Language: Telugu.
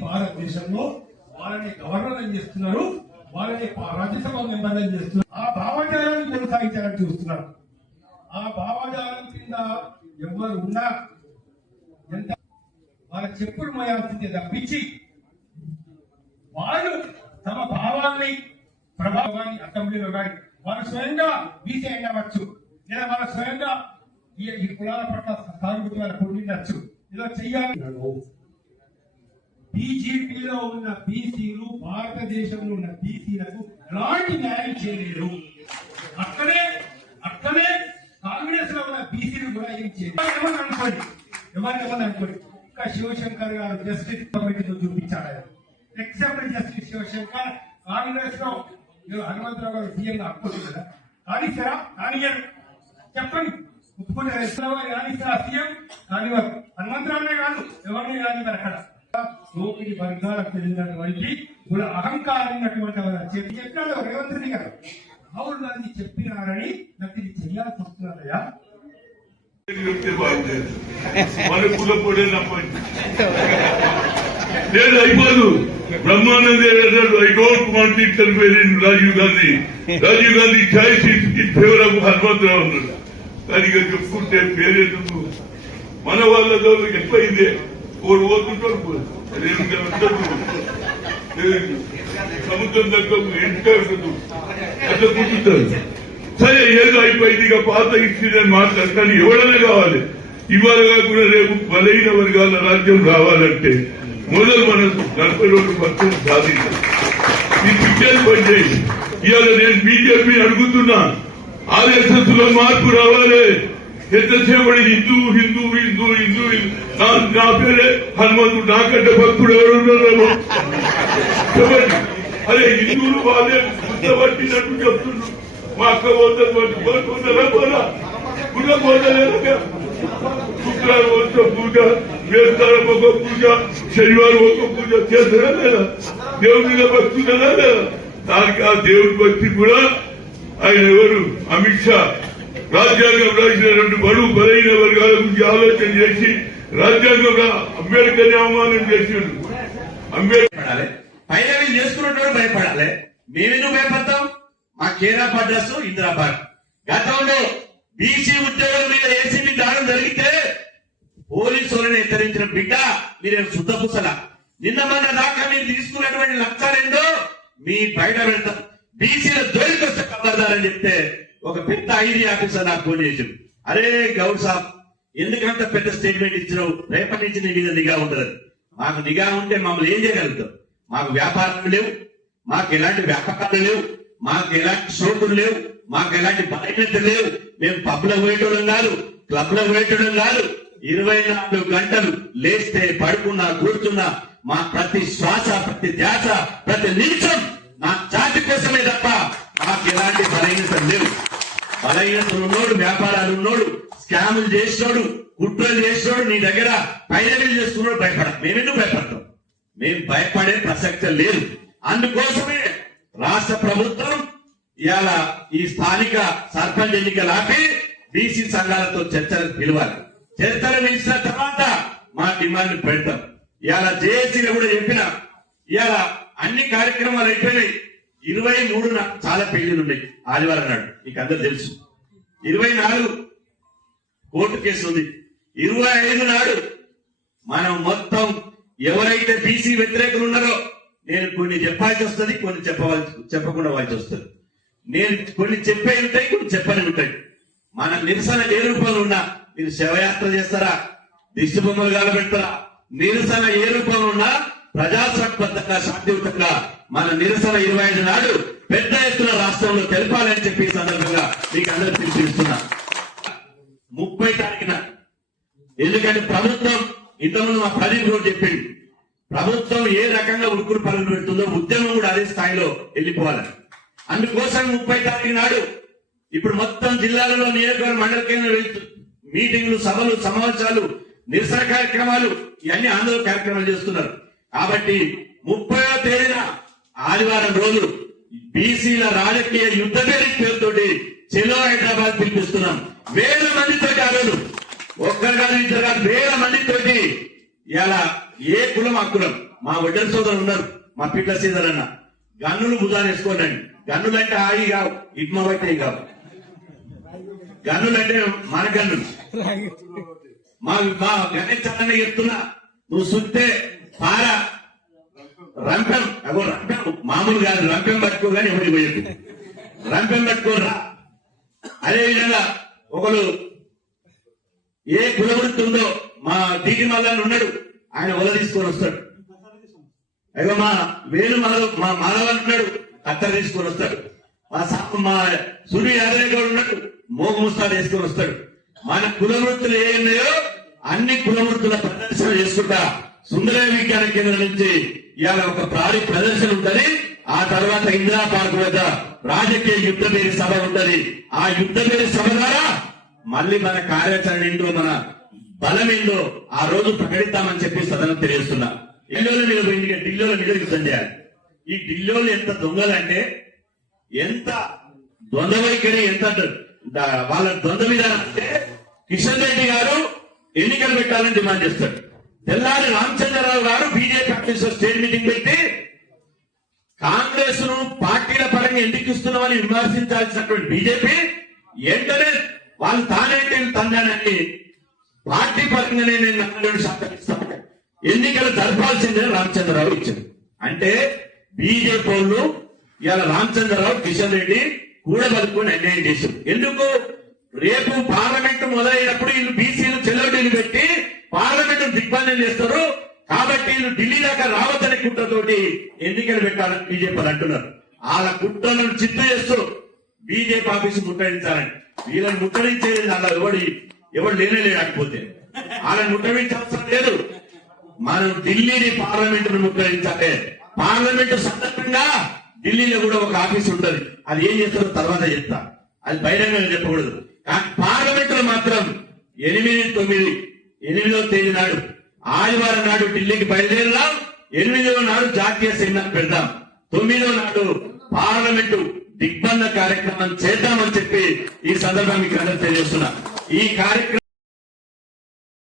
భారతదేశంలో. వాళ్ళని గవర్నర్ చేస్తున్నారు. వాళ్ళని రాజ్యసభ మెంబర్ చేస్తున్నారు. ఆ భావజాలాన్ని కొనసాగించాలని చూస్తున్నారు. ఆ భావజాలం కింద ఎవరు ఉన్నా ఎంత వాళ్ళ చెప్పులు మోయాల్సిందే తప్పించి వాళ్ళు తమ భావాల్ని ప్రభావాన్ని అసెంబ్లీలో కానీ వారు స్వయంగా బీసీ అయినవచ్చు లేదా వాళ్ళ స్వయంగా ఈ ఈ కులాల పట్ల సానుభూతి వాళ్ళ పొందిండొచ్చు ఇలా చెయ్యాలి. బీజేపీలో ఉన్న బీసీలు భారతదేశంలో ఉన్న బీసీలకు ఎలాంటి న్యాయం చేయలేరు. అక్కడే అక్కడే కాంగ్రెస్లో ఉన్న బీసీలు కూడా ఏం చేయలేదు ఎవరిని అనుకోండి? ఎవరిని ఎవరిని అనుకోండి? ఇంకా శివశంకర్ గారు జస్టిస్ కమిటీతో చూపించాడు ఆయన. ఎక్సెప్ట్ జస్టిస్ శివశంకర్ కాంగ్రెస్లో హనుమంతరావు గారు సీఎం గా అప్పుతుంది కదా కానిస్తారా కానియరు చెప్పండి. ఒప్పుకుంటారు ఇస్తావా కానిస్తారా సీఎం కానివారు హనుమంతరావునే కాదు. ఎవరిని కానివారు అక్కడ? దోపిడి వర్గాలకు చెందినటువంటి కుల అహంకారం ఉన్నటువంటి చెప్పి చెప్పినాడు రేవంత్ రెడ్డి గారు. రాహుల్ గాంధీ చెప్పినారని నాకు ఇది చేయాల్సి వస్తున్నారయ్యా చెప్తే బాగుండేది మన కుల పొడే నేను అయిపోదు. Brahmananda I don't want interfere in Rajiv Gandhi. Rajiv Gandhi choice in favour of Hanumantharao అన్నాడు దానిగా చెప్పుకుంటే పేరెందుకు? మన వాళ్ళతో ఎక్కువైందే ఒకడు పోతుంటారు సముద్రం దగ్గర ఎంటే అట్లా కూర్చుంటారు. సరే ఏదో అయిపోయింది. ఇక పాత హిస్టరీ అని ఎవడనే కావాలి. ఇవాళ కాకుండా రేపు బలైన వర్గాల రాజ్యం రావాలంటే మొదలు మనం నలభై రెండు పర్సెంట్ సాధించాలి ఈ పిక్చర్ పనిచేయి ఇవాళ నేను బీజేపీ అడుగుతున్నా ఆర్ఎస్ఎస్ లో మార్పు రావాలి ఎంతసేపు హిందూ హిందూ హిందూ హిందూ హిందూ. నా- నా పేరే హనుమంతుడు నాకంటే భక్తుడు ఎవరు ఉన్నారేమో చెప్పండి అరే హిందువులు వాళ్ళే గుర్తపట్టినట్టు చెప్తున్నారు మా అక్క పోతుంది పట్టి పోతుందా పోరా గుడ్డ పోతలేదా శుక్రవారం ఒక పూజ వేస్తారం ఒక పూజ శనివారం ఒక పూజ చేస్తారా లేదా దేవుడి మీద భక్తి ఉన్నదా లేదా దానికి ఆ దేవుడి భక్తి కూడా ఆయన ఎవరు? అమిత్ షా. రాజ్యాంగం రాసిన రెండు బడుగు బలైన వర్గాల గురించి ఆలోచన చేసి రాజ్యాంగం అంబేద్కర్ అవమానం చేసిండు. అంబేద్కర్ భయపడాలి. పైరవీలు చేసుకున్నట్టు భయపడాలి. మేమెందుకు భయపడతాం. మా కేరాప్ అడ్రస్ ఇందిరాబాద్. గతంలో బీసీ ఉద్యోగుల మీద ఏసీబీ దాడులు జరిగితే పోలీసు వాళ్ళని హెచ్చరించిన బిడ్డ మీరేం శుద్ధ పుసల నిన్న మన దాకా మీరు తీసుకున్నటువంటి లక్ష్యాలేందో మీ బయట పెడతాం బీసీల జోలికి వస్తే ఖబర్దారని చెప్తే ఒక పెద్ద ఐడి ఆఫీసర్ నాకు ఫోన్ చేసింది అరే గౌడ్ సాబ్ ఎందుకంత పెద్ద స్టేట్మెంట్ ఇచ్చినావు? రేపటి నుంచి నీ మీద నిఘా ఉండదు. మాకు నిఘా ఉంటే మమ్మల్ని ఏం చేయగలుగుతాం మాకు వ్యాపారాలు లేవు. మాకు ఎలాంటి వ్యాపారాలు లేవు. మాకు ఎలాంటి సోకులు లేవు. మాకు ఎలాంటి బలహీనత లేవు. మేము పబ్లో పోయేటోళ్ళం కాదు క్లబ్లో పోయేటోళ్ళం కాదు. ఇరవై నాలుగు గంటలు లేస్తే పడుకున్నా కూర్చున్నా మా ప్రతి శ్వాస ప్రతి ధ్యాస ప్రతి నిమిషం నా జాతి కోసమే తప్ప మాకు ఎలాంటి బలహీనతలు లేవు. బలహీనతలు ఉన్నోడు వ్యాపారాలు ఉన్నోడు స్కాములు చేసినోడు కుట్రలు చేసినోడు నీ దగ్గర పైరవీలు చేసుకున్నాడు భయపడ మేమెందుకు భయపడతాం? మేము భయపడే ప్రసక్తి లేదు. అందుకోసమే రాష్ట్ర ప్రభుత్వం ఇవాళ ఈ స్థానిక సర్పంచ్ ఎన్నికలు ఆపి బీసీ సంఘాలతో చర్చలకు పిలవాలి. చర్చలు పిలిచిన తర్వాత మా డిమాండ్ పెడతాం. ఇవాళ జేఏసీలో కూడా చెప్పిన ఇవాళ అన్ని కార్యక్రమాలు అయిపోయినాయి. ఇరవై మూడున చాలా పెళ్ళిలు ఉన్నాయి ఆదివారం నాడు. మీకు అందరు తెలుసు. ఇరవై నాలుగు కోర్టు కేసు ఉంది. ఇరవై ఐదు నాడు మనం మొత్తం ఎవరైతే బీసీ వ్యతిరేకులు ఉన్నారో నేను కొన్ని చెప్పాల్సి వస్తుంది కొన్ని చెప్పవలసి చెప్పకుండా వాల్సి వస్తుంది. నేను కొన్ని చెప్పే ఉంటాయి కొన్ని చెప్పని ఉంటాయి. మన నిరసన ఏ రూపంలో ఉన్నా మీరు శవయాత్ర చేస్తారా? దిష్టి బొమ్మలు పెడతారా? నిరసన ఏ రూపంలో ఉన్నా ప్రజాస్వామ్యబద్ధంగా శాంతియుతంగా మన నిరసన ఇరవై ఐదు నాడు పెద్ద ఎత్తున రాష్ట్రంలో తెలపాలని చెప్పి సందర్భంగా మీకు అందరూ తెలుస్తున్నా ముప్పై తారీఖున ఎందుకంటే ప్రభుత్వం ఇంతకుముందు మా ప్రదీప్ రోజు చెప్పింది ప్రభుత్వం ఏ రకంగా ఉరుకుడు పనులు పెడుతుందో ఉద్యమం కూడా అదే స్థాయిలో వెళ్ళిపోవాలని అందుకోసం ముప్పై తారీఖు నాడు ఇప్పుడు మొత్తం జిల్లాలలో నియోజకవర్గ మండల కేంద్రం మీటింగ్లు సభలు సమావేశాలు నిరసన కార్యక్రమాలు ఇవన్నీ ఆందోళన కార్యక్రమాలు చేస్తున్నారు. కాబట్టి ముప్పై తేదీన ఆదివారం రోజు బీసీల రాజకీయ యుద్ధ పేరుతోటి చెలో హైదరాబాద్ పిలిపిస్తున్నాం. వేల మందితో కాదు ఒక్కరు కాదు ఇద్దరు కాదు వేల మందితోటి ఇలా ఏ కులం ఆ కులం? మా ఒడ్డర సోదరులు ఉన్నారు మా పిట్ల సీదర్ అన్న గన్నులు భుజాన్ని వేసుకోండి. గన్నులంటే ఆగి కావు ఇట్మ బట్టే కావు. గన్నులు అంటే మన గన్నులు మా మా గణించాలని చెప్తున్నా నువ్వు సుత్తే పార రంపెం. అగో రంపెం. మామూలు కాదు రంపెం పట్టుకో కానీ ఎవరికి పోయేది? రంపెం పట్టుకోరా. అదే విధంగా ఒకరు ఏ కులవృత్తి ఉందో మా డీటీ మల్లని ఉన్నాడు ఆయన వల తీసుకొని వస్తాడు. అగో మా వేణు మాధవ్ మా మాధవ్ అంటున్నాడు కత్తెర తీసుకొని వస్తాడు. మా మా సూర్య యాదవ్ ఉన్నాడు. మోగముస్తాలు వేసుకొని వస్తాడు. మన కులవృత్తులు ఏ ఉన్నాయో అన్ని కులవృత్తుల ప్రదర్శన చేసుకుంటా సుందర విజ్ఞాన కేంద్రం నుంచి ఇవాళ ఒక ప్రాణి ప్రదర్శన ఉంటది. ఆ తర్వాత ఇందిరా పార్క్ వద్ద రాజకీయ యుద్ధ పేరు సభ ఉంటది. ఆ యుద్ధ పేరు సభ ద్వారా మళ్ళీ మన కార్యాచరణ ఏంటో మన బలం ఏంటో ఆ రోజు ప్రకటిద్దామని చెప్పి సదనం తెలియజేస్తున్నా. ఢిల్లీలో మీరు పోయింది ఢిల్లీలో మీరు ఈ ఢిల్లీలో ఎంత దొంగలంటే ఎంత ద్వంద్వైఖరి ఎంత వాళ్ళ ద్వంద్వ విధానం అంటే కిషన్ రెడ్డి గారు ఎన్నికలు పెట్టాలని డిమాండ్ చేస్తాడు తెల్లారి రామచంద్రరావు గారు బీజేపీ ఆఫీసర్ స్టేట్ మీటింగ్ పెట్టి కాంగ్రెస్ను పార్టీల పరంగా ఎందుకు ఇస్తున్నామని విమర్శించాల్సినటువంటి బీజేపీ వెంటనే వాళ్ళు తానేంటి తందానని పార్టీ పరంగానే నేను నమ్మకం శాతం ఎన్నికలు జరపాల్సిందని రామచంద్రరావు ఇచ్చారు అంటే బీజేపీ వాళ్ళు ఇవాళ రామచంద్రరావు కిషన్ రెడ్డి కూడబలుకుని అన్యాయం చేశారు. ఎందుకు? రేపు పార్లమెంట్ మొదలైనప్పుడు వీళ్ళు బీసీలు చెల్లడిని పెట్టి పార్లమెంట్ దిగ్బంధం చేస్తారు. కాబట్టి వీళ్ళు ఢిల్లీ దాకా రావద్దని కుట్రతోటి ఎన్నికలు పెట్టాలని బీజేపీ అంటున్నారు. వాళ్ళ కుట్రలను చిత్తు చేస్తూ బీజేపీ ఆఫీస్ ముట్టడించాలని. వీళ్ళని ముట్టడించేది అలా ఎవడి ఎవడు లేనే లేకపోతే వాళ్ళని ముట్టడించాల్సిన లేదు. మనం ఢిల్లీని పార్లమెంట్ను ముట్టడించాలి. పార్లమెంట్ సందర్భంగా ఢిల్లీలో కూడా ఒక ఆఫీస్ ఉంటుంది. అది ఏం చేస్తారో తర్వాత చెప్తా. అది బహిరంగంగా చెప్పకూడదు. కానీ పార్లమెంట్లో మాత్రం ఎనిమిది తొమ్మిది ఎనిమిదో తేదీ నాడు ఆదివారం నాడు ఢిల్లీకి బయలుదేరదాం ఎనిమిదవ నాడు జాతీయ సెమినార్ పెడదాం. తొమ్మిదో నాడు పార్లమెంటు దిగ్బంధ కార్యక్రమం చేద్దామని చెప్పి ఈ సందర్భంగా మీకు అందరూ తెలియజేస్తున్నా. ఈ కార్యక్రమం